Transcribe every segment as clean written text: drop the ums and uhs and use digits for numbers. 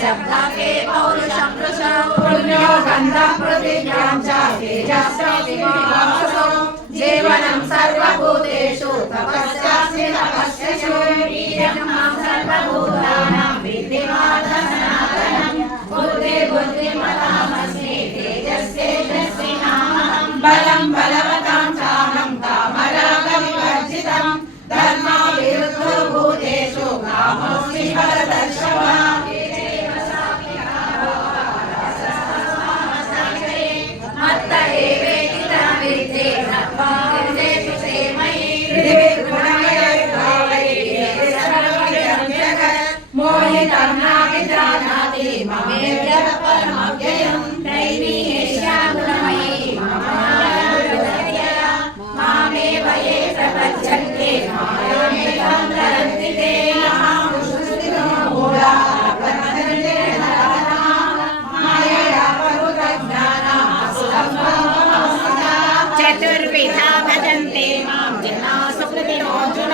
शब्दाके पौरुषं वृषं पुण्यो गन्धं पृथिव्यां च तेजस्विवासो जीवनं सर्वभूतेषु तपश्चास्मि तपस्यशु वीर्यं मां सर्वभूतानां विद्धिमानं सनातनं बुद्धिमतामस्मि तेजस्तेजस्विनामहं बलं बलवतां चाहं कामरागविवर्जितं धर्माविरुद्धो भूतेषु कामोऽस्मि भरतर्षभा मत्त एवेति विद्ये सर्वादितेषु सेमयि मोहितं नाभिजानाति ममेव्यः परमव्ययं दैवी एषा गुणमयी मम मामेव ये प्रपद्यन्ते मायामेतां तरन्ति ते महामुष्टिनो मूढा प्रपद्यन्ते मायया परुतज्ञानाः चतुर्विधा भजन्ते मां जनाः सुकृतिनोऽर्जुन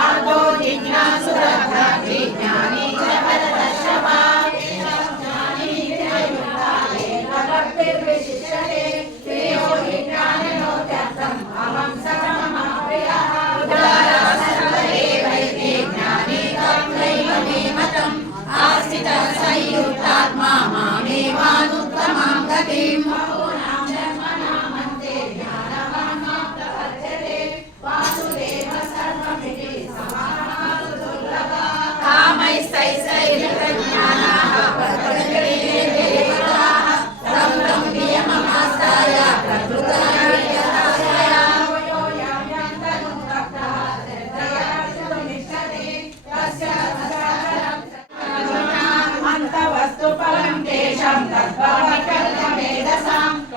आर्तो जिज्ञासुरः ज्ञानी च भरतर्षभा भक्तिर्विशिष्यते प्रियो हि ज्ञानिनोत्यर्थम् अहं सर्वमप्रियः उदारः सर्व एवैते ज्ञानी तत्रैव मे मतम् आस्थितः संयुक्तात्मा मामेवानुत्तमां गतिम्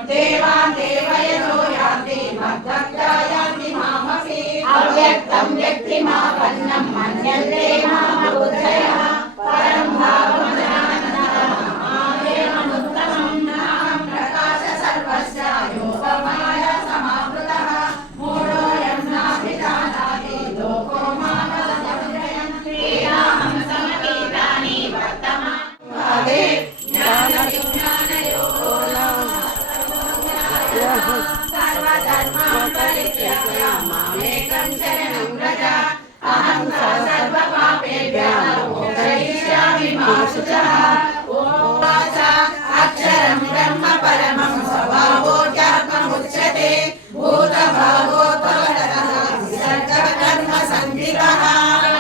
देवान् देवयतो यान्ति मद्भक्ता यान्ति मामपि अव्यक्तं व्यक्तिमापन्नं मन्यन्ते मामबुद्धयः परं भावं मामेवमुत्तमं नाहं प्रकाश सर्वस्य योगमाया समावृतः मूढोऽयं नाभिजानाति लोको मामजयन् तेनाहं समतीतानि वर्तमाने सर्वधर्मान् परित्यज्य मामेकं शरणं व्रज अहं सर्वपापेभ्यः मोक्षयिष्यामि मा शुचः उवाच अक्षरं ब्रह्म परमं स्वभावोऽध्यात्ममुच्यते भूतभावोद्भवतः विसर्गः कर्म संज्ञितः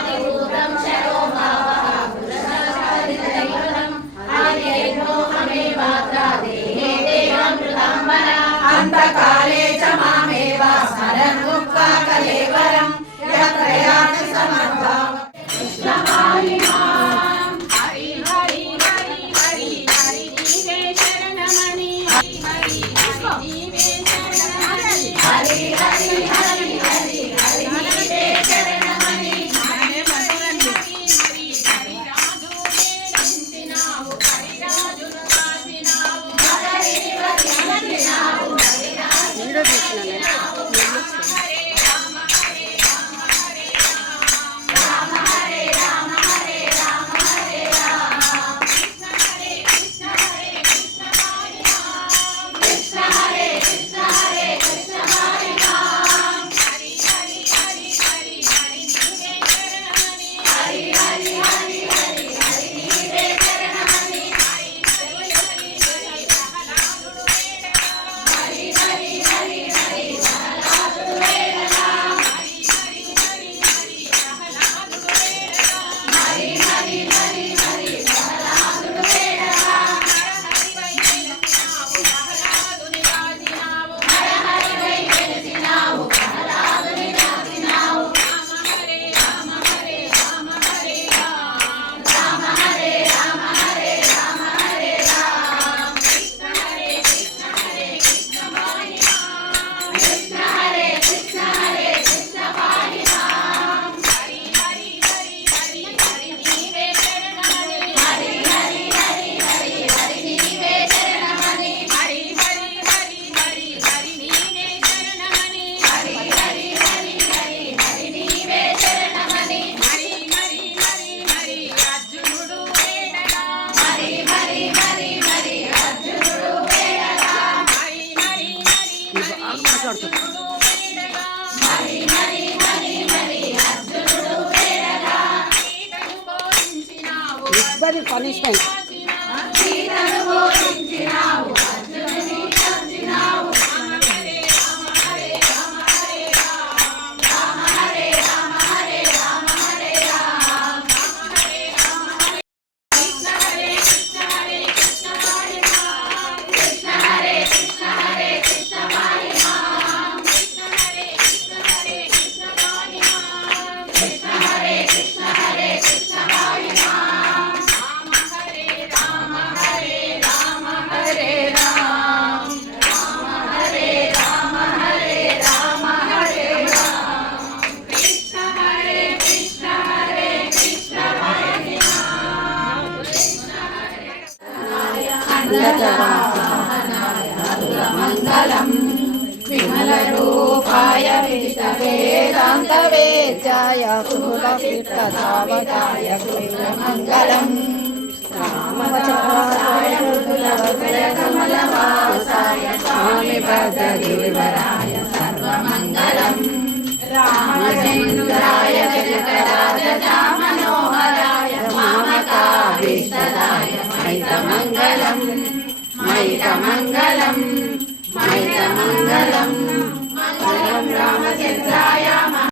भूतं क्षयो भावः पुरुषादिदैवतम् अनेकोऽहमेवात्र देहे देहामृताम्बर अंतकाले च मामेव स्मरन् मुक्त्वा कलेवरं यः प्रयाति समर्भाव कृष्ण हरि हरि हरि ఇద్దరి పనిష్మెంట్. సీతను బోధించినావు అర్జునుని చంచినావు మంగళం విమలరూపాయ వేదాంతవేద్యాయ కులచిత్తసావకాయ మంగళం రామచంద్రాయ కమలవాసాయ స్వామి భద్రగిరివరాయ సర్వమంగళం రామచంద్రాయ జగరాజ మనోహరాయ మామకాభీష్టదాయ మైతమంగళం మైతమంగళం మైతమంగళం